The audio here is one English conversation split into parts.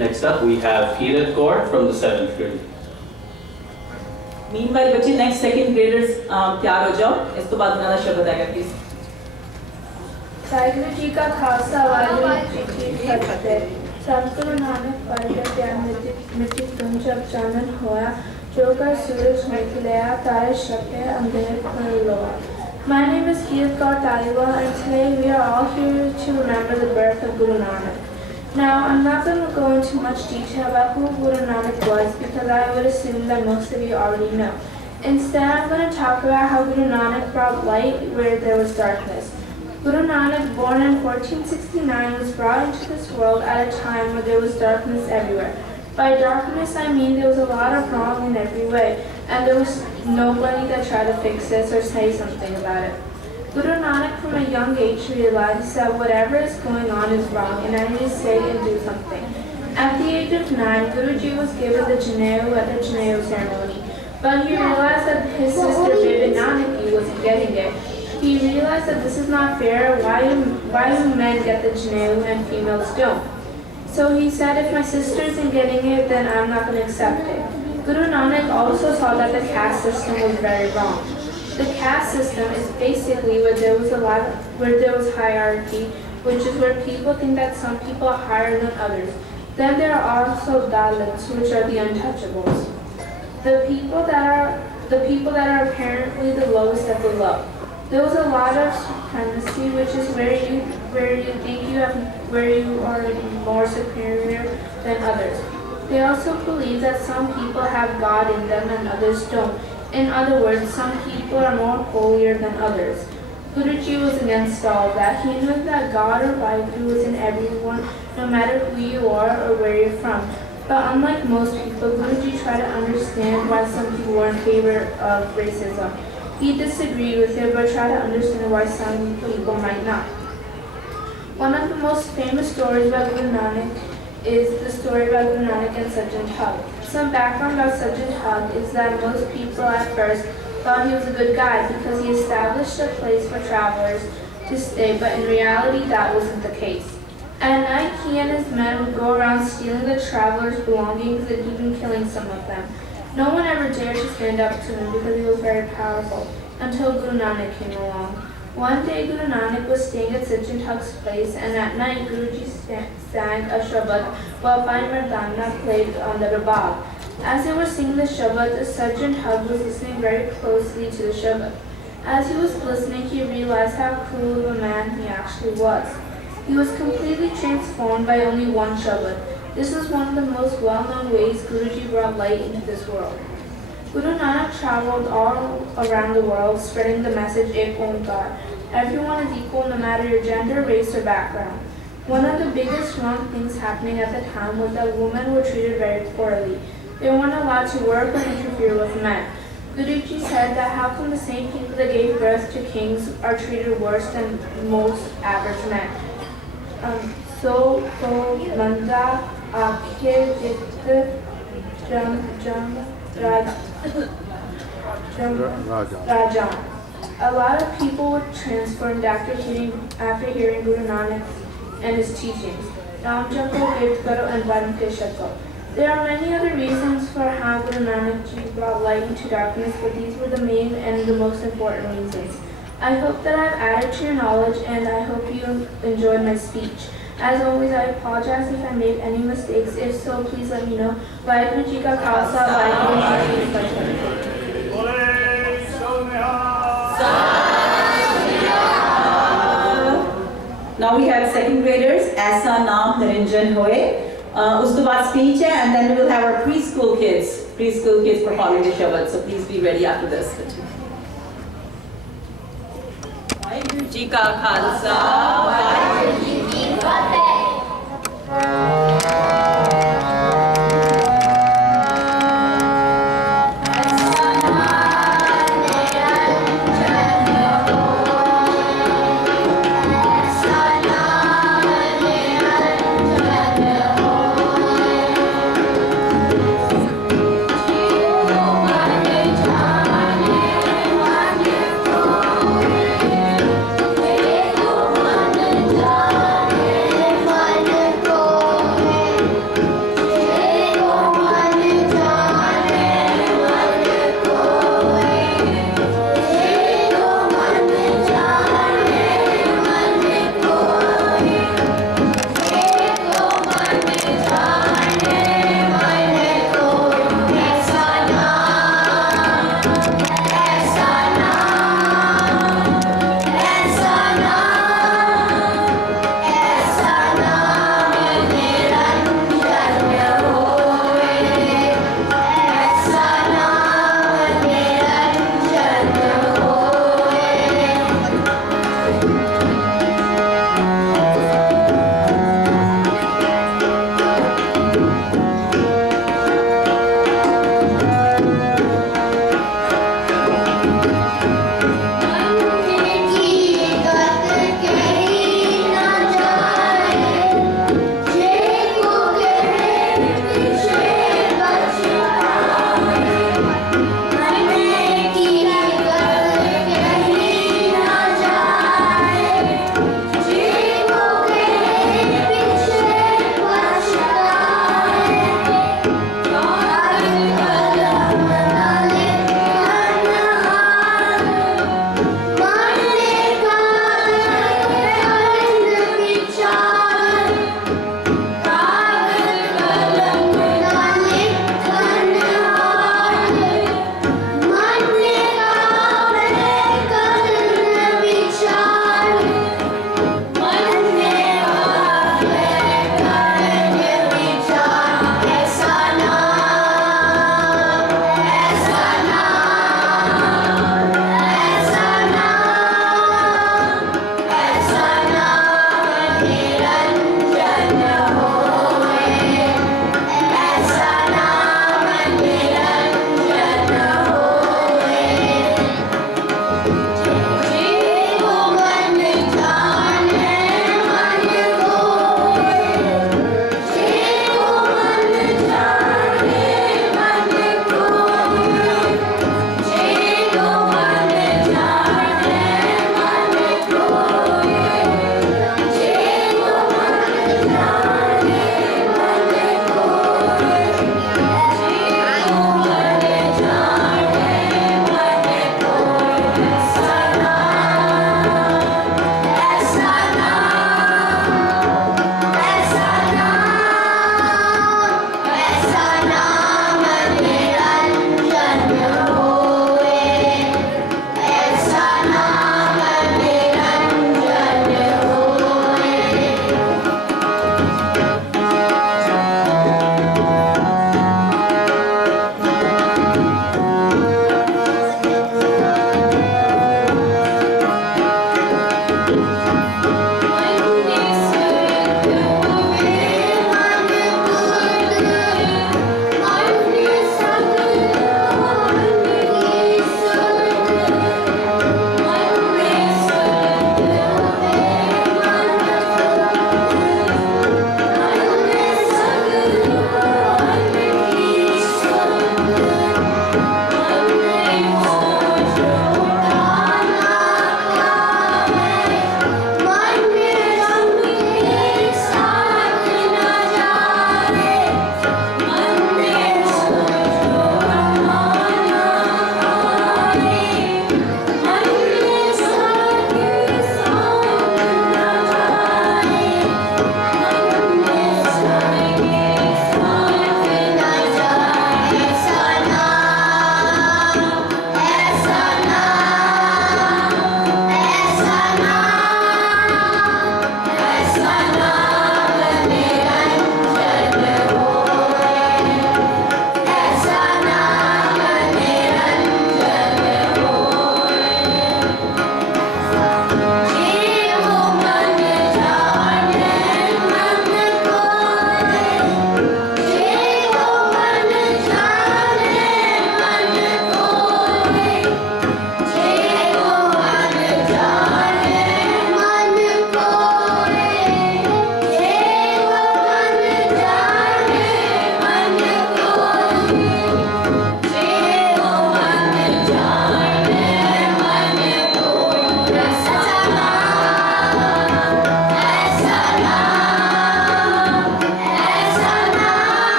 Next up, we have Kirat Kaur from the 7th grade. Meanwhile, बच्चे next second graders तैयार हो जाओ. इस तो बाद नया शब्द आएगा please. वाहिगुरु जी का खालसा वाहिगुरु जी की फतेह. सतगुरु नानक प्रगटਿਆ मिट्टी तुम जब चानन होया जो कर सूरज निकलया तारे छपे अंधेर पर लोया. My name is Kirat Kaur Taliwal and today we are all here to remember the birth of Guru Nanak. Now, I'm not going to go into much detail about who Guru Nanak was because I would assume that most of you already know. Instead, I'm going to talk about how Guru Nanak brought light where there was darkness. Guru Nanak, born in 1469, was brought into this world at a time where there was darkness everywhere. By darkness, I mean there was a lot of wrong in every way, and there was nobody that tried to fix this or say something about it. Guru Nanak from a young age realized that whatever is going on is wrong and I need to say and do something. At the age of 9, Guruji was given the Janeu at the Janeu ceremony, but he realized that his sister Bibi Nanaki wasn't getting it. He realized that this is not fair, why do men get the Janeu and females don't? So he said, if my sister isn't getting it, then I'm not going to accept it. Guru Nanak also saw that the caste system was very wrong. The caste system is basically where there was hierarchy, which is where people think that some people are higher than others. Then there are also Dalits, which are the untouchables. The people that are apparently the lowest of the low. There was a lot of supremacy, which is where you think where you are more superior than others. They also believe that some people have God in them and others don't. In other words, some people are more holier than others. Guruji was against all that. He knew that God or Vaheguru was in everyone, no matter who you are or where you're from. But unlike most people, Guruji tried to understand why some people were in favor of racism. He disagreed with it, but tried to understand why some people might not. One of the most famous stories about Guru Nanak is the story about Guru Nanak and Sajjan Thug. Some background about Sajjan Thug is that most people at first thought he was a good guy because he established a place for travelers to stay, but in reality that wasn't the case. At night, he and his men would go around stealing the travelers' belongings and even killing some of them. No one ever dared to stand up to him because he was very powerful, until Guru Nanak came along. One day, Guru Nanak was staying at Sajjan Thug's place, and at night, Guruji sang a Shabad while Bhai Mardana played on the rabab. As they were singing the Shabad, Sajjan Thug was listening very closely to the Shabad. As he was listening, he realized how cruel of a man he actually was. He was completely transformed by only one Shabad. This was one of the most well-known ways Guruji brought light into this world. Guru Nanak traveled all around the world spreading the message Ek Onkar. Everyone is equal no matter your gender, race or background. One of the biggest wrong things happening at the time was that women were treated very poorly. They weren't allowed to work or interfere with men. Guruji said that how come the same people that gave birth to kings are treated worse than most average men? So manda aapke jit jam Rajan. A lot of people were transformed after hearing Guru Nanak and his teachings. Ram Japo, Ved Karo, and Varm Ke Shako. There are many other reasons for how Guru Nanak Ji brought light into darkness, but these were the main and the most important reasons. I hope that I've added to your knowledge, and I hope you enjoyed my speech. As always, I apologize if I made any mistakes. If so, please let me know. Vaheguru Ji ka Khalsa, Vaheguru Ji ki Fateh. Now we have second graders, Aisa Naam Niranjan Hoye. Uske baad speech hai, and then we will have our preschool kids performing the Shabad. So please be ready after this. Vaheguru Ji ka Khalsa, Vaheguru Ji ki Fateh.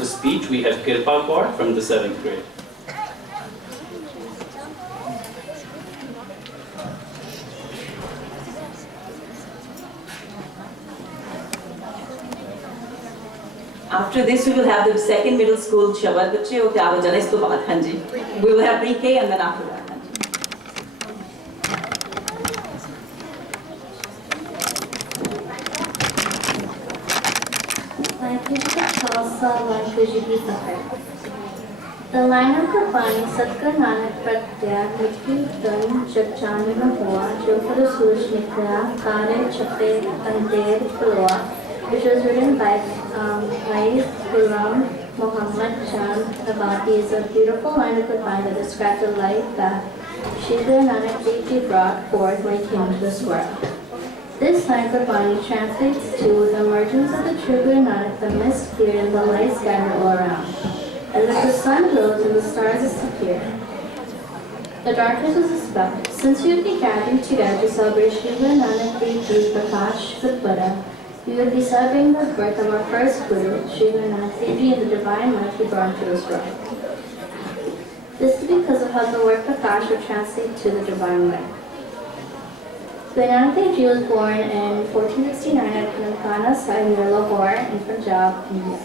the speech, we have Kirpa Kaur from the 7th grade. After this, we will have the second middle school Shabad Bache ho kya ho jana isko baad hanji. We will have pre-K and then after that hanji. The line of Gurbani Satguru Nanak Pratya Mithki Tan Jab Chanana Hua Jofar Suraj Nikla Kare Chape Anter Pulwa, which was written by Ghulam Muhammad Chand Nabati, is a beautiful line of Gurbani that describes the life that Shri Guru Nanak Dev Ji brought forth when he came into this world. This line of Gurbani translates to the emergence of the true Guru Nanak, the mist cleared and the light scattered all around. As the sun rose and the stars disappeared, the darkness was dispelled. Since we would be gathering together to celebrate Shri Guru Nanak Dev Ji's Prakash with Buddha, we would be celebrating the birth of our first Guru, Shri Guru Nanak Dev Ji, and the divine light he brought into this world. This is because of how the word Prakash would translate to the divine light. Guru Nanak Dev Ji was born in 1469 at Nankana Sahib near Lahore in Punjab, India.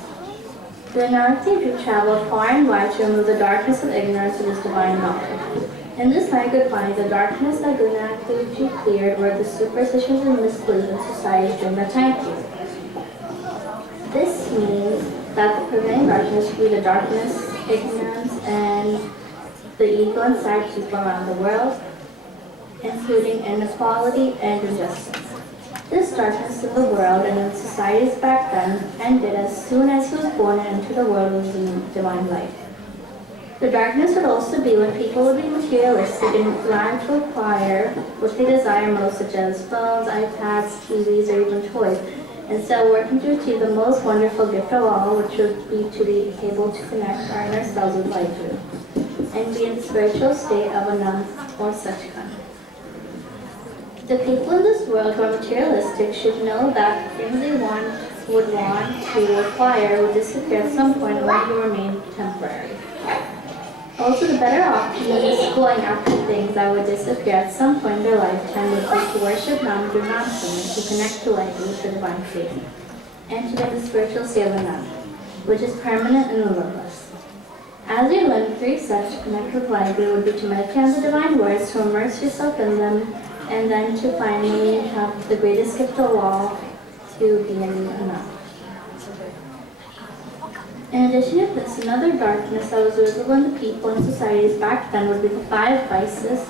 Guru Nanak Dev Ji traveled far and wide to remove the darkness of ignorance with his divine knowledge. In this line of Gurbani, the darkness that Guru Nanak Dev Ji cleared were the superstitions and misbeliefs in society during that time period. This means that the prevailing darkness would be the darkness, ignorance, and the ego inside people around the world, including inequality and injustice. This darkness in the world and in societies back then ended as soon as he was born and entered the world with the divine light. The darkness would also be when people would be materialistic and plan to acquire what they desire most, such as phones, iPads, TVs, or even toys, instead of working to achieve the most wonderful gift of all, which would be to be able to connect our inner selves with light and be in the spiritual state of a nun or such kind. The people in this world who are materialistic should know that things they would want to acquire would disappear at some point and only remain temporary. Also, the better option than just going after things that would disappear at some point in their lifetime would be to worship Nam Gurnatham, to connect to light with the divine faith, and to get the spiritual state of a nun, which is permanent and limitless. As you learn 3 steps to connect with light, it would be to meditate on the divine words, to immerse yourself in them, and then to finally have the greatest gift of all, to be a nun. In addition to this, another darkness that was visible in the people and societies back then would be the 5 vices,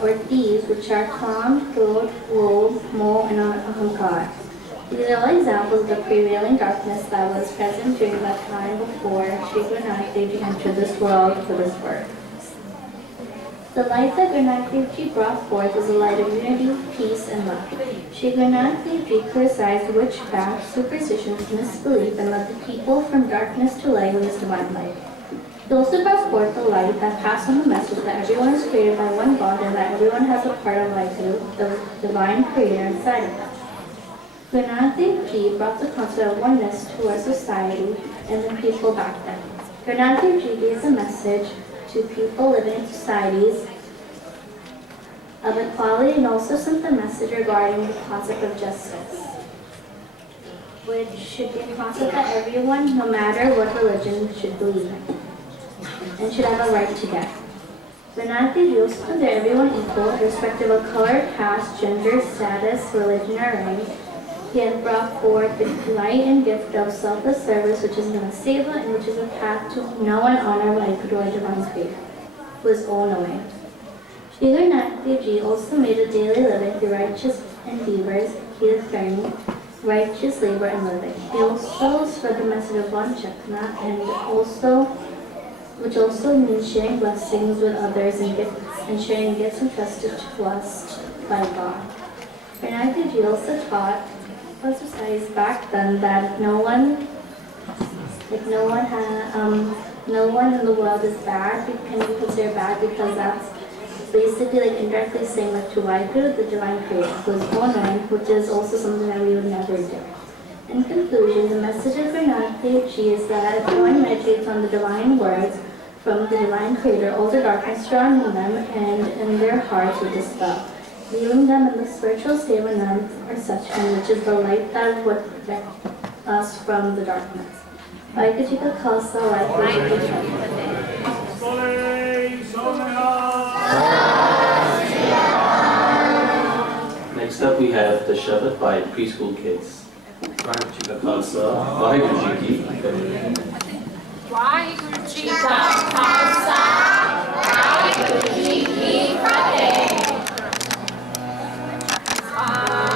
or thieves, which are Kam, Krodh, Lobh, Moh, and Ahankar. These are all examples of the prevailing darkness that was present during that time before Shri Guru Nanak Dev Ji entered this world for this birth. The light that Guru Nanak Dev Ji brought forth was a light of unity, peace, and love. Shri Guru Nanak Dev Ji criticized witchcraft, superstitions, misbelief, and led the people from darkness to light with his divine light. He also brought forth the light that passed on the message that everyone is created by one God and that everyone has a part of light through the divine creator inside of them. Guru Nanak Dev Ji brought the concept of oneness to our society and the people back then. Guru Nanak Dev Ji gave a message to people living in societies of equality and also sent the message regarding the concept of justice, which should be a concept that everyone, no matter what religion, should believe in and should have a right to get. Guru Nanak Dev Ji also considered everyone equal, irrespective of color, caste, gender, status, religion, or rank. He had brought forth the light and gift of selfless service, which is known as seva, and which is a path to know and honor life through our divine faith, who is all-knowing. Shri Guru Nanak Dev Ji also made a daily living through righteous endeavors, kirtan, righteous labor and living. He also spread the message of one chakna, which also means sharing blessings with others and gifts, and sharing gifts entrusted to us by God. Guru Nanak Dev Ji also taught societies back then that no one in the world is bad, can be considered bad, because that's basically like indirectly saying like to Vaheguru, the divine creator, who is all knowing, which is also something that we would never do. In conclusion, the message of Guru Nanak Dev Ji is that if one meditates on the divine words from the divine creator, all the darkness surrounding them and in their hearts will dispel, leaving them in the spiritual state of none perception, which is the light that would protect us from the darkness. Vaheguru Ji ka Khalsa, Vaheguru Ji ki Fateh. Next up, we have the Shabad by preschool kids. Vaheguru Ji ka Khalsa, Vaheguru Ji ki Fateh. Vaheguru Ji ka Khalsa, Vaheguru Ji ki Fateh. Bye.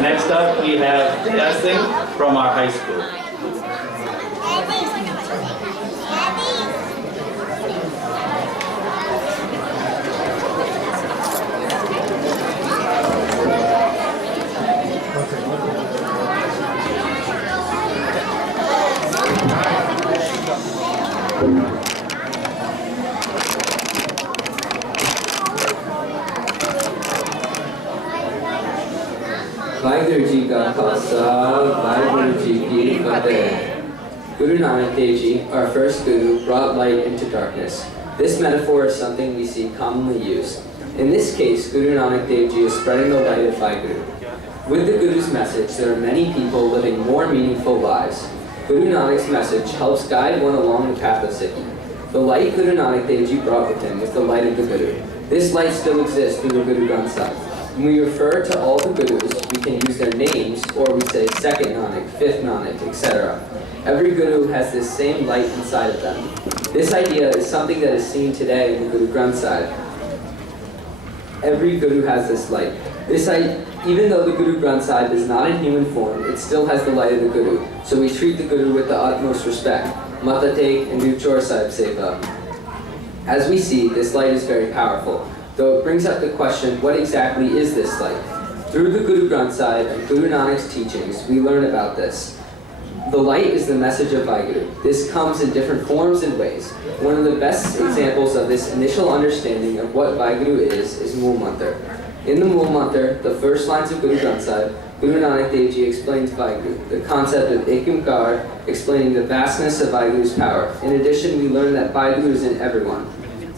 Next up, we have dancing from our high school. Vaheguru Ji Ka Khalsa, Vaheguru Ji Ki Fateh. Guru Nanak Dev Ji, our first Guru, brought light into darkness. This metaphor is something we see commonly used. In this case, Guru Nanak Dev Ji is spreading the light of Vaheguru. With the Guru's message, there are many people living more meaningful lives. Guru Nanak's message helps guide one along the path of Sikhi. The light Guru Nanak Dev Ji brought with him was the light of the Guru. This light still exists through the Guru Granth Sahib. When we refer to all the Gurus, we can use their names, or we say second Nanak, fifth Nanak, etc. Every Guru has this same light inside of them. This idea is something that is seen today in the Guru Granth Sahib. Every Guru has this light. This Even though the Guru Granth Sahib is not in human form, it still has the light of the Guru. So we treat the Guru with the utmost respect. Mata Tek and do Chor Sahib Seva. As we see, this light is very powerful, though it brings up the question, what exactly is this light? Through the Guru Granth Sahib and Guru Nanak's teachings, we learn about this. The light is the message of Vaheguru. This comes in different forms and ways. One of the best examples of this initial understanding of what Vaheguru is Mool Mantar. In the Mool Mantar, the first lines of Guru Granth Sahib, Guru Nanak Dev Ji explains Vaheguru, the concept of Ekmkar, explaining the vastness of Vaheguru's power. In addition, we learn that Vaheguru is in everyone.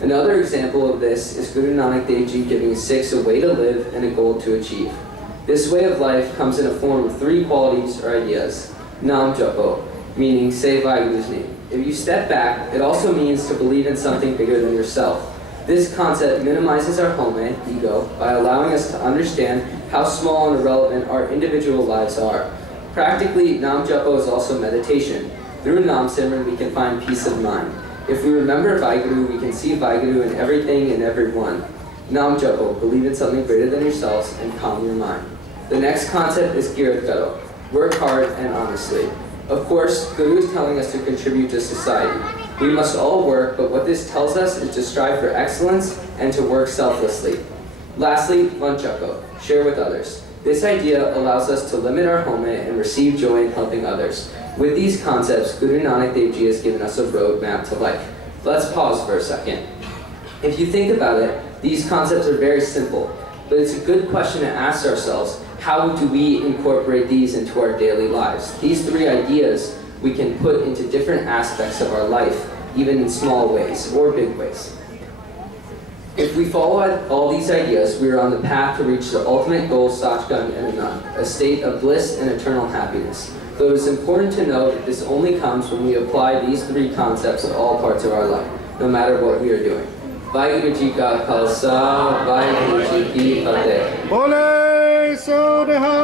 Another example of this is Guru Nanak Dev Ji giving Sikhs a way to live and a goal to achieve. This way of life comes in a form of three qualities or ideas. Nam Japo, meaning say Vaheguru's name. If you step back, it also means to believe in something bigger than yourself. This concept minimizes our home, ego, by allowing us to understand how small and irrelevant our individual lives are. Practically, Nam Japo is also meditation. Through Nam Simran, we can find peace of mind. If we remember Vaheguru, we can see Vaheguru in everything and everyone. Nam Japo, believe in something greater than yourselves and calm your mind. The next concept is Girat Karo, work hard and honestly. Of course, Guru is telling us to contribute to society. We must all work, but what this tells us is to strive for excellence and to work selflessly. Lastly, Vanchako, share with others. This idea allows us to limit our home and receive joy in helping others. With these concepts, Guru Nanak Dev Ji has given us a roadmap to life. Let's pause for a second. If you think about it, these concepts are very simple, but it's a good question to ask ourselves, how do we incorporate these into our daily lives? These three ideas we can put into different aspects of our life, even in small ways or big ways. If we follow all these ideas, we are on the path to reach the ultimate goal, Sachkhand and Anand, a state of bliss and eternal happiness. Though it is important to know that this only comes when we apply these three concepts in all parts of our life, no matter what we are doing. Vaheguru Ji Ka Khalsa, Vaheguru Ji Ki Fateh. Bole Sodeha.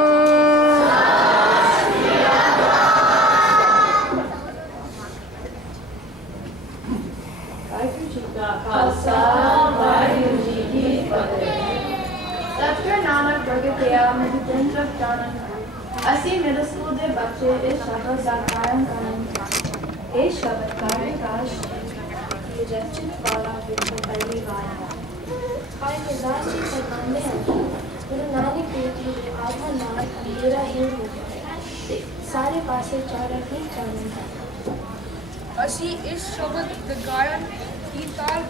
Dr. Nanak Bhagatiya Meditendra Chanan ਅਸੀਂ middle school ਦੇ ਬੱਚੇ ਇਸ ਸ਼ਬਦ ਦਾ ਗਾਇਨ ਕਰਾਂਗੇ। ਇਹ ਸ਼ਬਦ ਗਾਇਨ ਕਾਸ਼ ਦੀ ਰਚਨ ਵਾਲਾ ਵਿੱਚ ਪਹਿਲੀ ਵਾਰ ਹੈ। ਖਾਈ ਨਿਦਾਸ ਜੀ ਫਰਮਾਉਂਦੇ ਹਨ ਕਿ ਗੁਰੂ ਨਾਨਕ ਦੇਵ ਜੀ ਦੇ ਆਗਮਨ ਨਾਲ ਅੰਧੇਰਾ ਹੀ ਹੋ ਗਿਆ ਤੇ ਸਾਰੇ ਪਾਸੇ ਚਾਨਣ ਹੀ ਚਾਨਣ ਹੈ। ਅਸੀਂ ਇਸ ਸ਼ਬਦ ਦੇ ਗਾਇਨ ਦੀ ਤਾਲ